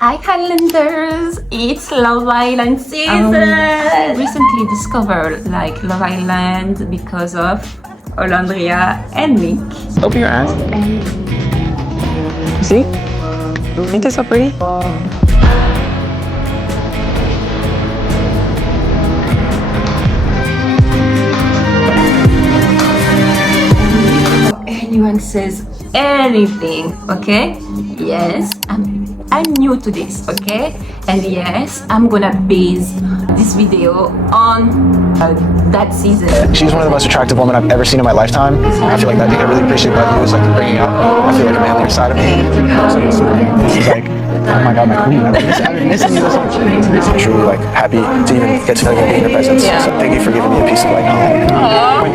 Hi Highlanders, it's Love Island season! I recently discovered Love Island because of Olandria and Nick. Open your eyes. See? Ain't this so pretty? Anyone says anything, okay? Yes, I'm new to this, okay? And yes, I'm gonna base this video on that season. She's one of the most attractive women I've ever seen in my lifetime. I feel like that thing I really appreciate about you is like bringing out, I feel like a manlier side of me. She's like, oh my god, my queen. I've been missing you this whole time. I'm truly like happy to even get to know you and be in your presence. Yeah. So thank you for giving me a piece of like,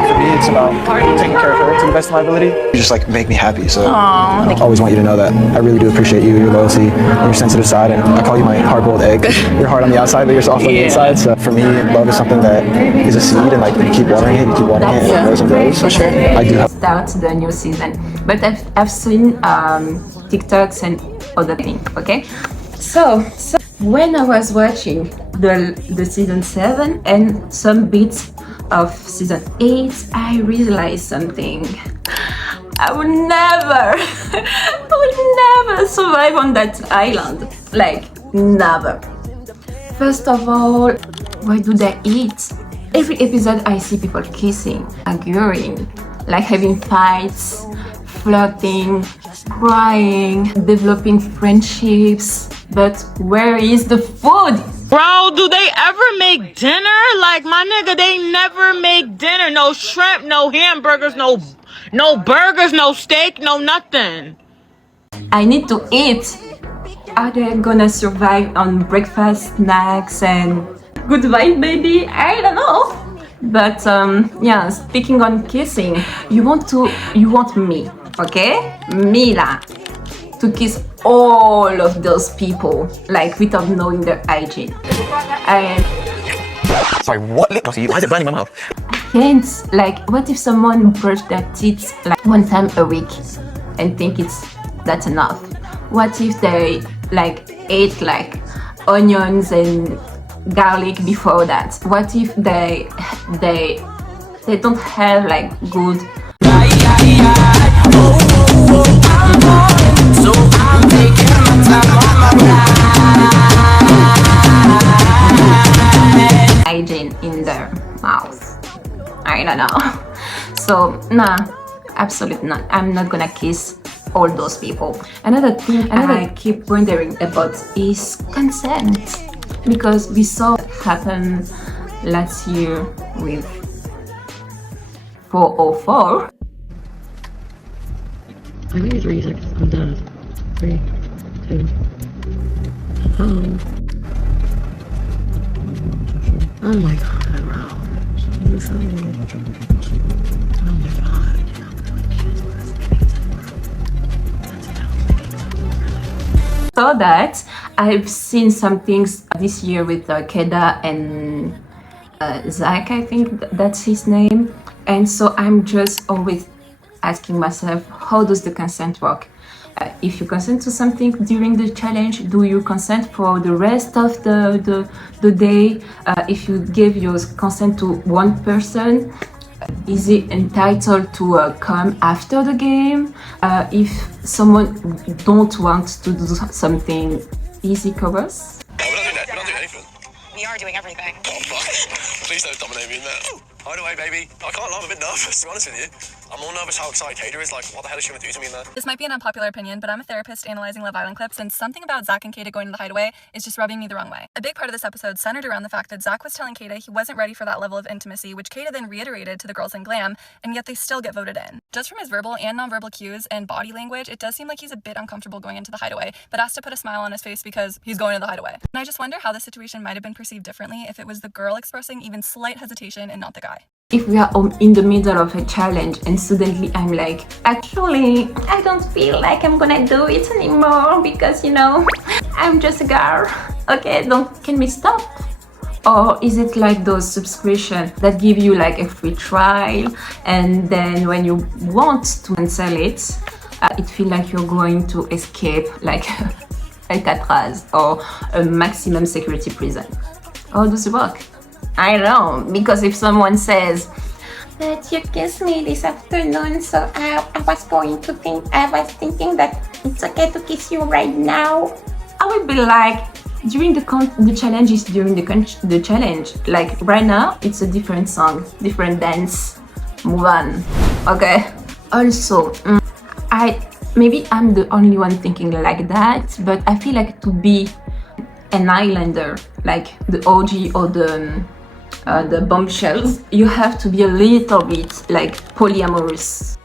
for me, it's about taking care of her to the best of my ability. You just like make me happy. So I always want you to know that I really do appreciate you, your loyalty, and your sensitive side. And I call you my hard-boiled egg. You're hard on the outside, but you're soft on the inside. So for me, love is something that is a seed, and like you keep watering it, and it grows and grows. For sure. I do have Start the new season, but I've seen TikToks and other things. Okay, so when I was watching the season 7 and some bits of season 8, I realized something. I would never survive on that island. Like, never. First of all, why do they eat? Every episode I see people kissing, arguing, like having fights, flirting, crying, developing friendships. But where is the food? Bro, do they ever make dinner? Like, my nigga, they never make dinner. No shrimp, no hamburgers, no burgers, no steak, no nothing. I need to eat. Are they gonna survive on breakfast, snacks, and good vibe, baby? I don't know. But yeah, speaking on kissing, you want me, okay? Mila, to kiss all of those people, like without knowing their hygiene. And Sorry, what? Why is it burning my mouth? hence, like, what if someone brushed their teeth like one time a week and think that's enough? What if they like ate like onions and garlic before that? What if they don't have like good hygiene in their mouth? I don't know. So nah, absolutely not. I'm not gonna kiss all those people. Another thing I keep wondering about is consent, because we saw it happen last year with 404. I need 3 seconds. I'm done. 3, 2. Oh my god, bro. Oh my god. So that I've seen some things this year with Keda and Zach, I think that's his name. And so I'm just always asking myself, how does the consent work? If you consent to something during the challenge, do you consent for the rest of the day? If you give your consent to one person, is he entitled to come after the game? If someone don't want to do something, is he covers? No, we're not doing anything. We are doing everything. Oh, fuck. Please don't dominate me in that. By the way, baby, I can't lie, I'm a bit nervous, to be honest with you. I'm more nervous how excited Kader is. Like, what the hell is she going to do to me in there? This might be an unpopular opinion, but I'm a therapist analyzing Love Island clips, and something about Zach and Kata going to the hideaway is just rubbing me the wrong way. A big part of this episode centered around the fact that Zach was telling Kata he wasn't ready for that level of intimacy, which Kata then reiterated to the girls in Glam, and yet they still get voted in. Just from his verbal and nonverbal cues and body language, it does seem like he's a bit uncomfortable going into the hideaway, but has to put a smile on his face because he's going to the hideaway. And I just wonder how the situation might have been perceived differently if it was the girl expressing even slight hesitation and not the guy. If we are in the middle of a challenge and suddenly I'm like, actually, I don't feel like I'm gonna do it anymore because, you know, I'm just a girl. Okay, can we stop? Or is it like those subscriptions that give you like a free trial, and then when you want to cancel it, it feels like you're going to escape like Alcatraz or a maximum security prison. How does it work? I don't know, because if someone says, "But you kissed me this afternoon, so I was thinking that it's okay to kiss you right now," I would be like, during the challenge is during the challenge. Like right now, it's a different song, different dance. Move on, okay? Also, maybe I'm the only one thinking like that, but I feel like to be an islander, like the OG or the bombshells, you have to be a little bit like polyamorous,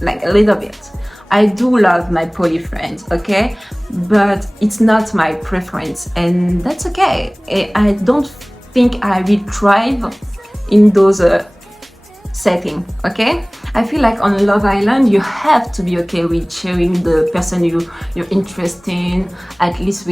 like a little bit. I do love my poly friends, okay, but it's not my preference, and that's okay. I don't think I will thrive in those setting, okay? I feel like on Love Island you have to be okay with sharing the person you're interested in, at least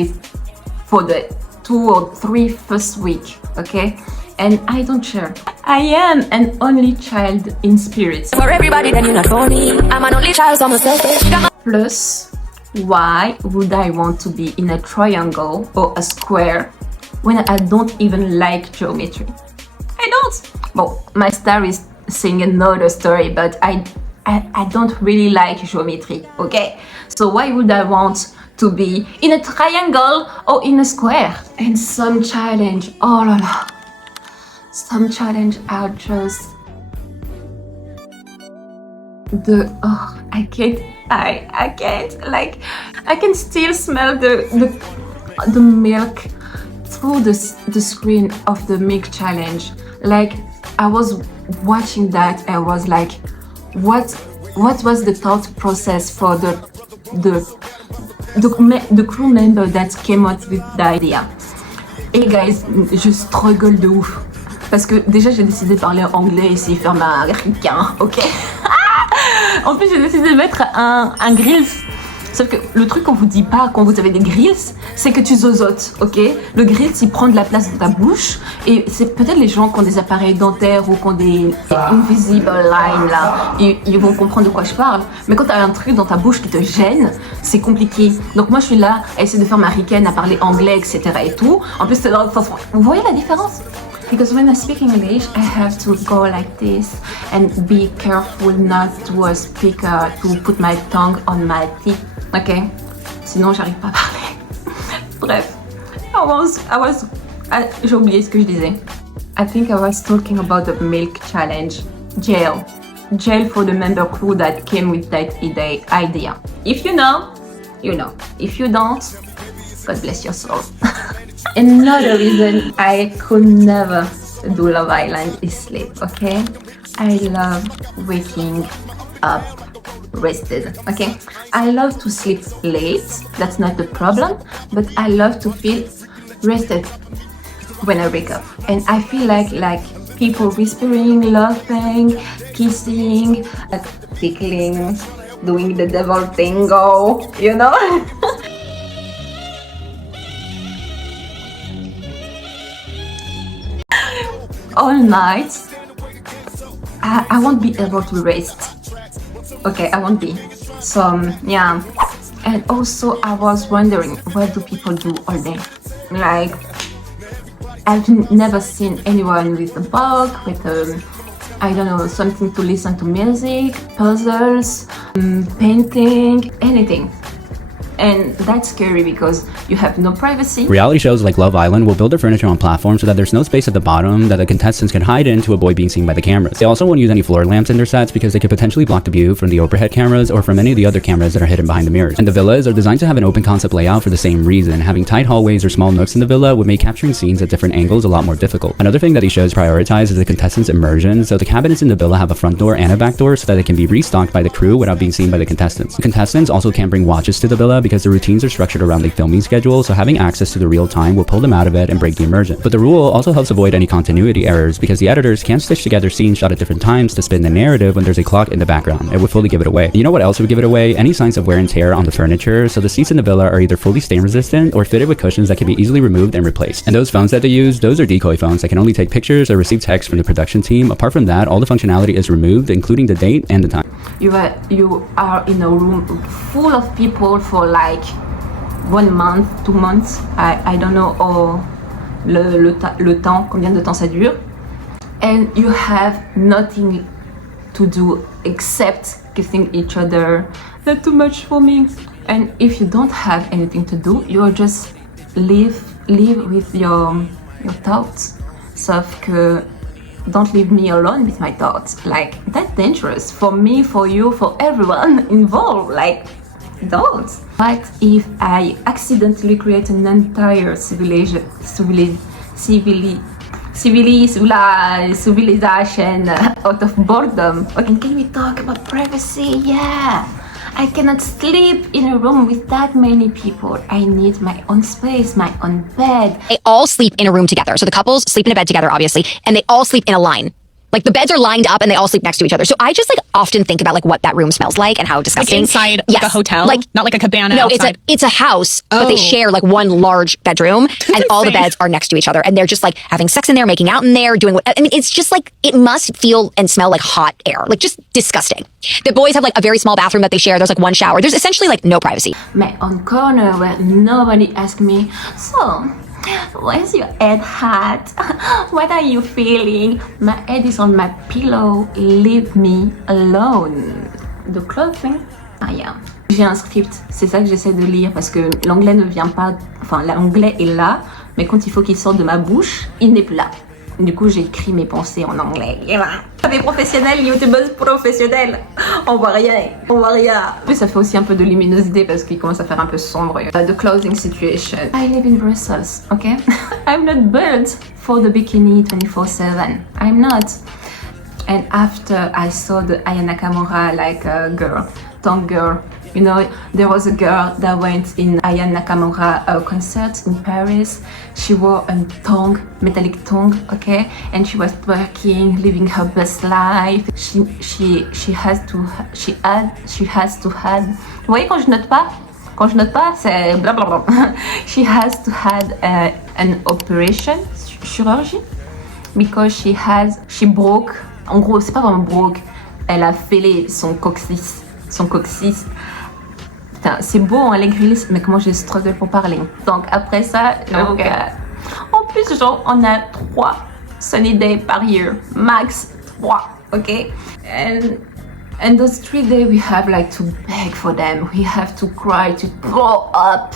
for the 2 or 3 first week, okay? And I don't share. I am an only child in spirit. For everybody, then you're not for me. I'm an only child, so I'm selfish. Plus, why would I want to be in a triangle or a square when I don't even like geometry? I don't. Well, my star is saying another story, but I don't really like geometry, okay? So why would I want to be in a triangle or in a square? And some challenge, oh la la, some challenge are just I can't, like, I can still smell the milk through the screen of the milk challenge. Like, I was watching that and I was like, what was the thought process for the crew member that came up with the idea? Et guys, je struggle de ouf. Parce que déjà j'ai décidé de parler anglais et essayer de faire ma ricain, ok? En plus j'ai décidé de mettre un grills. Sauf que le truc qu'on vous dit pas quand vous avez des grills, c'est que tu zozotes, ok? Le grills il prend de la place dans ta bouche et c'est peut-être les gens qui ont des appareils dentaires ou qui ont des invisible lines là, ils vont comprendre de quoi je parle. Mais quand t'as un truc dans ta bouche qui te gêne, c'est compliqué. Donc moi je suis là à essayer de faire ma ricaine, à parler anglais, etc. et tout. En plus c'est dans le sens, vous voyez la différence? Because when I speak English, I have to go like this and be careful not to speak, to put my tongue on my teeth. Ok? Sinon, j'arrive pas à parler. Bref. J'ai oublié ce que je disais. I think I was talking about the milk challenge. Jail. Jail for the member crew that came with that idea. If you know, you know. If you don't, God bless your soul. Another reason I could never do Love Island is sleep, okay? I love waking up rested, okay? I love to sleep late, that's not the problem, but I love to feel rested when I wake up. And I feel like people whispering, laughing, kissing, tickling, doing the devil tango, you know? All night, I won't be able to rest. Okay, I won't be. So, yeah. And also, I was wondering, what do people do all day? Like, I've never seen anyone with a book, with I don't know, something to listen to music, puzzles, painting, anything. And that's scary because you have no privacy. Reality shows like Love Island will build their furniture on platforms so that there's no space at the bottom that the contestants can hide in to avoid being seen by the cameras. They also won't use any floor lamps in their sets because they could potentially block the view from the overhead cameras or from any of the other cameras that are hidden behind the mirrors. And the villas are designed to have an open concept layout for the same reason. Having tight hallways or small nooks in the villa would make capturing scenes at different angles a lot more difficult. Another thing that these shows prioritize is the contestants' immersion, so the cabinets in the villa have a front door and a back door so that it can be restocked by the crew without being seen by the contestants. The contestants also can't bring watches to the villa because because the routines are structured around the filming schedule, so having access to the real time will pull them out of it and break the immersion. But the rule also helps avoid any continuity errors because the editors can't stitch together scenes shot at different times to spin the narrative when there's a clock in the background. It would fully give it away. You know what else would give it away? Any signs of wear and tear on the furniture, so the seats in the villa are either fully stain resistant or fitted with cushions that can be easily removed and replaced. And those phones that they use, those are decoy phones that can only take pictures or receive text from the production team. Apart from that, all the functionality is removed, including the date and the time. You are in a room full of people for like 1 month, 2 months. I don't know le temps, combien de temps ça dure. And you have nothing to do except kissing each other. Not too much for me. And if you don't have anything to do, you'll just live with your thoughts. Sauf que don't leave me alone with my thoughts. Like, that's dangerous for me, for you, for everyone involved. Like, don't. But if I accidentally create an entire civilization out of boredom, okay, can we talk about privacy? Yeah. I cannot sleep in a room with that many people. I need my own space, my own bed. They all sleep in a room together. So the couples sleep in a bed together, obviously, and they all sleep in a line. Like the beds are lined up and they all sleep next to each other. So I just like often think about like what that room smells like and how disgusting. Like inside like a hotel? Like not like a cabana No, outside. it's a house, but they share like one large bedroom and all the beds are next to each other. And they're just like having sex in there, making out in there, doing what, I mean, it's just like, it must feel and smell like hot air. Like just disgusting. The boys have like a very small bathroom that they share. There's like one shower. There's essentially like no privacy. My own corner where nobody asks me, so, where's your head at? What are you feeling? My head is on my pillow. Leave me alone. The clothing? Rien. J'ai un script. C'est ça que j'essaie de lire parce que l'anglais ne vient pas. Enfin, l'anglais est là, mais quand il faut qu'il sorte de ma bouche, il n'est plus là. Du coup, j'écris mes pensées en anglais. Des professionnels, youtubeuse professionnelle. On voit rien. On voit rien. Mais ça fait aussi un peu de luminosité parce qu'il commence à faire un peu sombre. The clothing situation. I live in Brussels, okay? I'm not built for the bikini 24/7. I'm not. And after I saw the Aya Nakamura like a girl, tongue girl. You know, there was a girl that went in Aya Nakamura concert in Paris. She wore a tongue, metallic tongue, okay, and she was twerking, living her best life. She has to have. Vous voyez quand je note pas? Quand je note pas, c'est blablabla. She has to have an operation, chirurgie, because she broke. En gros, c'est pas vraiment broke. Elle a fêlé son coccyx. Putain, c'est beau en l'aigrilis, mais comment j'ai struggle pour parler. Donc après ça, en plus, genre, on a 3 sunny days par year, max 3, okay? And those 3 days we have like to beg for them. We have to cry, to throw up.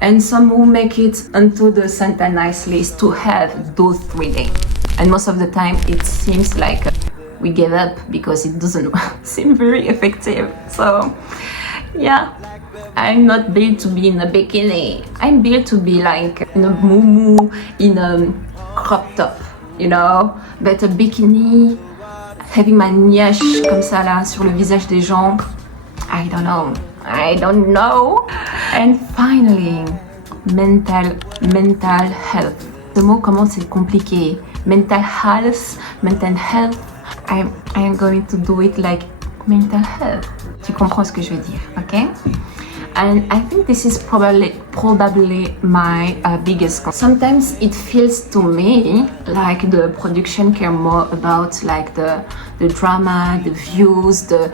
And some who make it onto the Santa Nice list to have those 3 days. And most of the time it seems like we give up because it doesn't seem very effective. So yeah, I'm not built to be in a bikini. I'm built to be like in a muumuu, in a crop top, you know. But a bikini, having my nièche comme ça là sur le visage des gens, I don't know. And finally, mental health. Ce mot, comment c'est compliqué. Mental health. I am going to do it like mental health. Tu comprends ce que je veux dire, okay? And I think this is probably my biggest concern. Sometimes it feels to me like the production care more about like the drama, the views, the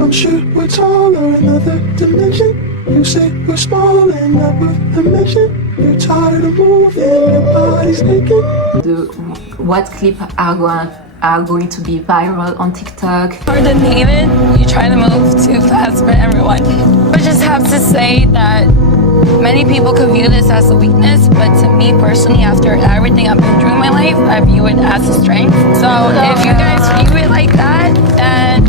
I'm sure we're taller in another dimension. You say we're small and not worth the mention. You're tired of moving, your body's aching. What clip are going to be viral on TikTok? For the name it, you try to move too fast for everyone. I just have to say that many people could view this as a weakness, but to me personally, after everything I've been through in my life, I view it as a strength. So if you guys view it like that, then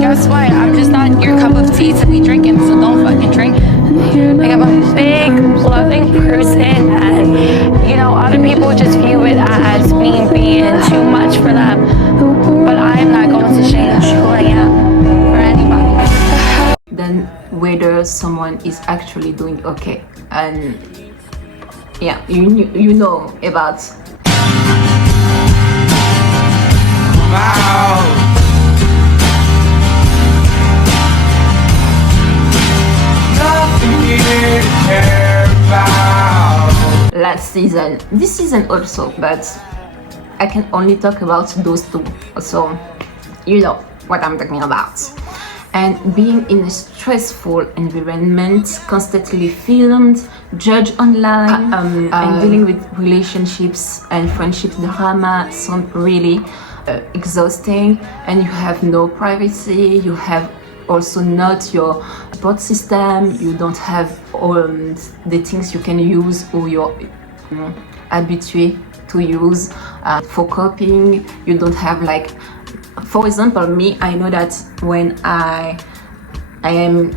guess what? I'm just not your cup of tea to be drinking, so don't fucking drink. Like I'm a big, loving person, and you know, other people just view it as me being too much for them. But I'm not going whether someone is actually doing okay. And yeah, you know about last season, this season also, but I can only talk about those two, so you know what I'm talking about. And being in a stressful environment, constantly filmed, judged online, and dealing with relationships and friendships drama sound really exhausting, and you have no privacy, you have also not your support system, you don't have all the things you can use or you're habitué to use for coping. You don't have like, for example, me, I know that when I am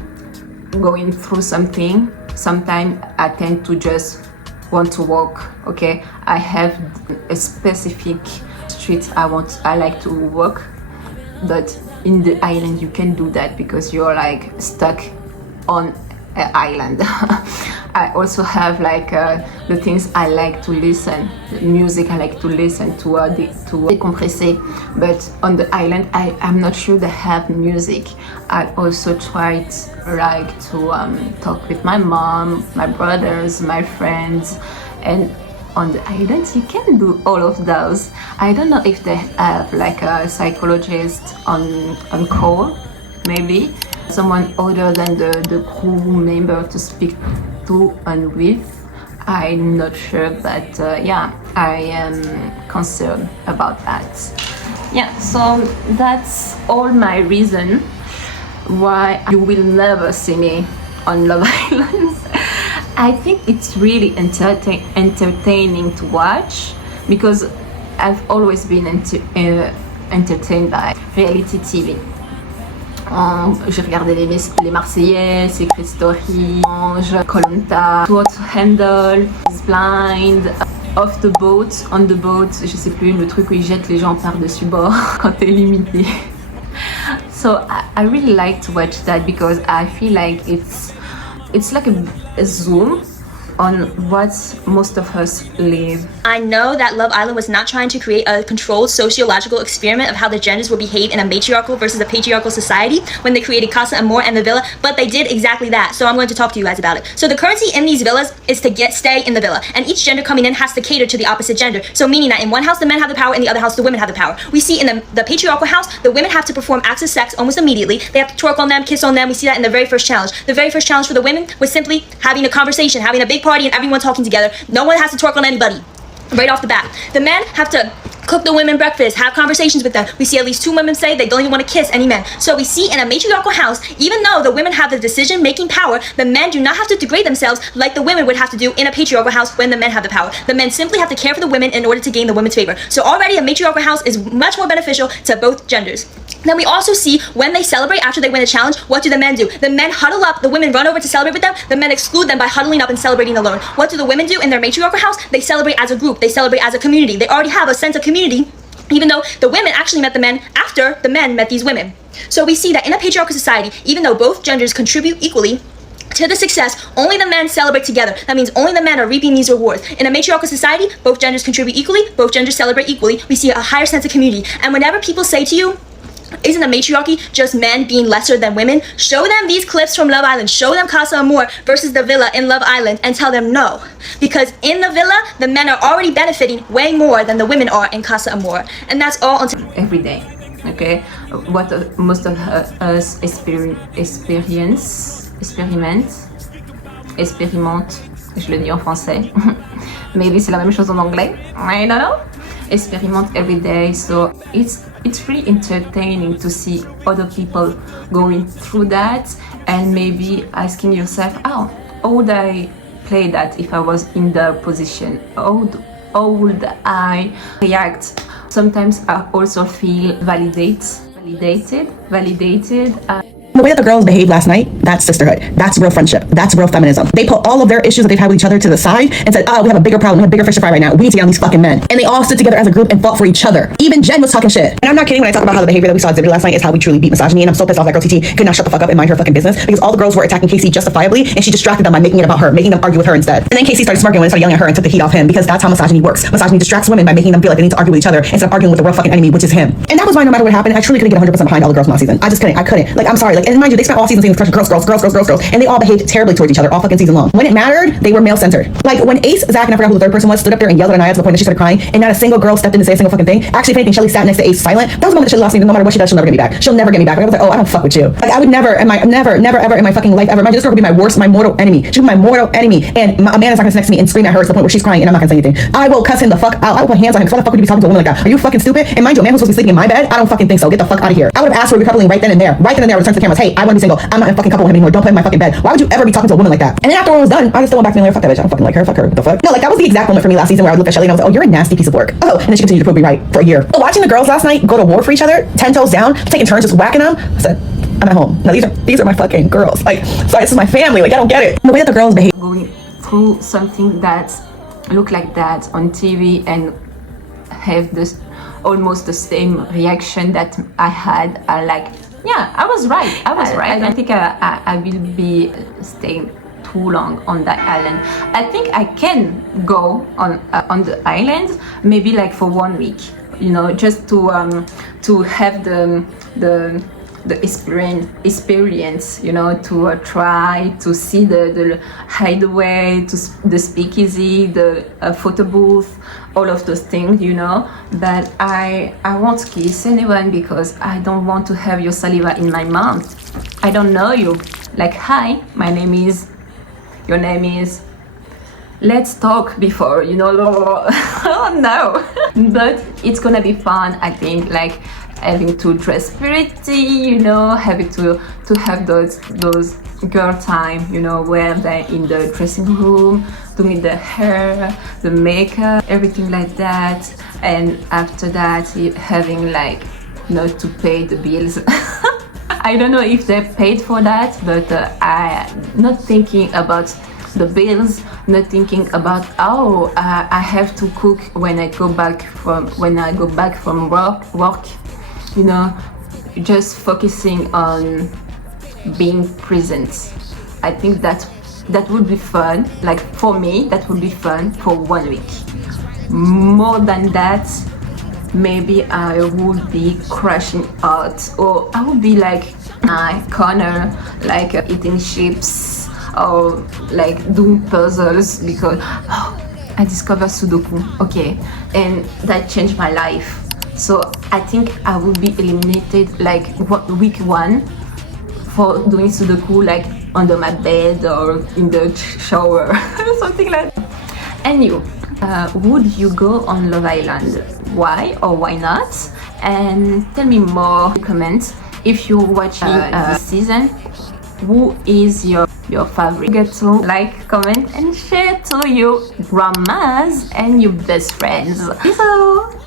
going through something, sometimes I tend to just want to walk, okay? I have a specific street I like to walk, but in the island you can do that because you're like stuck on an island. I also have like the things I like to listen, the music I like to listen to decompresser, but on the island I'm not sure they have music. I also tried like to talk with my mom, my brothers, my friends, and on the island you can do all of those. I don't know if they have like a psychologist on call, maybe someone other than the crew member to speak to and with. I'm not sure, but yeah, I am concerned about that. Yeah, so that's all my reason why you will never see me on Love Island. I think it's really entertaining to watch because I've always been entertained by reality TV. J'ai regardé les Marseillais, Secret Story, Koh-Lanta, How to Handle, Is Blind, Off the Boat, On the Boat, je sais plus, le truc où ils jettent les gens par-dessus bord quand t'es limité. So I really like to watch that because I feel like it's like a zoom on what most of us live. I know that Love Island was not trying to create a controlled sociological experiment of how the genders will behave in a matriarchal versus a patriarchal society when they created Casa Amor and the villa, but they did exactly that. So I'm going to talk to you guys about it. So the currency in these villas is to stay in the villa, and each gender coming in has to cater to the opposite gender. So meaning that in one house the men have the power, in the other house the women have the power. We see in the patriarchal house, the women have to perform acts of sex almost immediately. They have to twerk on them, kiss on them. We see that in the very first challenge. The very first challenge for the women was simply having a conversation, having a big party and everyone talking together. No one has to twerk on anybody right off the bat. The men have to cook the women breakfast, have conversations with them. We see at least 2 women say they don't even want to kiss any men. So we see in a matriarchal house, even though the women have the decision-making power, the men do not have to degrade themselves like the women would have to do in a patriarchal house when the men have the power. The men simply have to care for the women in order to gain the women's favor. So already a matriarchal house is much more beneficial to both genders. Then we also see when they celebrate after they win a challenge, what do the men do? The men huddle up, the women run over to celebrate with them, the men exclude them by huddling up and celebrating alone. What do the women do in their matriarchal house? They celebrate as a group, they celebrate as a community. They already have a sense of community, even though the women actually met the men after the men met these women. So we see that in a patriarchal society, even though both genders contribute equally to the success, only the men celebrate together. That means only the men are reaping these rewards. In a matriarchal society, both genders contribute equally, both genders celebrate equally. We see a higher sense of community. And whenever people say to you, isn't a matriarchy just men being lesser than women? Show them these clips from Love Island. Show them Casa Amor versus the villa in Love Island and tell them no. Because in the villa, the men are already benefiting way more than the women are in Casa Amor. And that's all until every day, okay? What most of us expérimente, je le dis en français. Maybe c'est la même chose en anglais. I don't know. Experimente every day, so it's really entertaining to see other people going through that and maybe asking yourself, how would I play that if I was in their position? How would I react? Sometimes I also feel validated The way that the girls behaved last night, that's sisterhood. That's real friendship. That's real feminism. They put all of their issues that they've had with each other to the side and said, oh, we have a bigger problem. We have a bigger fish to fry right now. We need to get on these fucking men. And they all stood together as a group and fought for each other. Even Jen was talking shit. And I'm not kidding when I talk about how the behavior that we saw exhibited last night is how we truly beat misogyny. And I'm so pissed off that girl TT could not shut the fuck up and mind her fucking business because all the girls were attacking Casey justifiably and she distracted them by making it about her, making them argue with her instead. And then Casey started smirking when they started yelling at her and took the heat off him because that's how misogyny works. Misogyny distracts women by making them feel like they need to argue with each other instead of arguing with the real fucking enemy, which is him. And that was why no matter what happened, I truly couldn't get 100% behind all the girls from last season. I just couldn't. I couldn't. Like, I'm sorry. Like, and mind you, they spent all season saying girls, and they all behaved terribly towards each other all fucking season long. When it mattered, they were male centered. Like when Ace, Zach, and I forgot who the third person was, stood up there and yelled at Anaya to the point that she started crying, and not a single girl stepped in to say a single fucking thing. Actually, if anything, Shelly sat next to Ace silent. That was the moment that Shelly lost me. No matter what she does, she'll never get me back. She'll never get me back. Like, I was like, oh, I don't fuck with you. Like I would never, never ever in my fucking life ever. This girl would be my worst, my mortal enemy. She would be my mortal enemy. And Amanda's not gonna sit next to me and scream at her to the point where she's crying, and I'm not gonna say anything. I will cuss him the fuck out. I will put hands on him. Why the fuck would you be talking to a woman like that? Are you fucking stupid? And mind you, a man who's supposed to be sleeping in my bed, I don't fucking think so. Get the fuck out of here. I would have asked for a recoupling right then and there. Right then and there. I would turn to the cameras. Hey, I want to be single. I'm not in a fucking couple with him anymore. Don't put him in my fucking bed. Why would you ever be talking to a woman like that? And then after all was done, I just still went back to me like, fuck that bitch. I don't fucking like her. Fuck her. What the fuck? No, like that was the exact moment for me last season where I looked at Shelly and I was like, oh, you're a nasty piece of work. Oh, and then she continued to prove me right for a year. But watching the girls last night go to war for each other, 10 toes down, taking turns just whacking them, I said, I'm at home. Now these are my fucking girls. Like, sorry, this is my family. Like, I don't get it. The way that the girls behave. Going through something that look like that on TV and have this almost the same reaction that I had, I like, yeah, I was right. I don't think I will be staying too long on that island. I think I can go on the island maybe like for 1 week, you know, just to have the experience, you know, to try to see the hideaway, to the speakeasy, the photo booth, all of those things, you know. But I won't kiss anyone because I don't want to have your saliva in my mouth. I don't know you. Like, hi, my name is, your name is, let's talk before, you know. Oh no. But it's gonna be fun, I think, like having to dress pretty, you know, having to have those girl time, you know, where they're in the dressing room, doing the hair, the makeup, everything like that. And after that, having like, you know, to pay the bills. I don't know if they paid for that, but I'm not thinking about the bills, not thinking about I have to cook when I go back from work, you know, just focusing on being present. I think that would be fun. Like for me, that would be fun for 1 week. More than that, maybe I would be crashing out, or I would be like my corner, like eating chips or like doing puzzles because I discovered Sudoku, okay, and that changed my life. So I think I will be eliminated like week 1 for doing Sudoku, like under my bed or in the shower, something like that. And you, would you go on Love Island? Why or why not? And tell me more. Comment if you're watching this season. Who is your favorite? Get to like, comment, and share to your grandmas and your best friends. Peace out.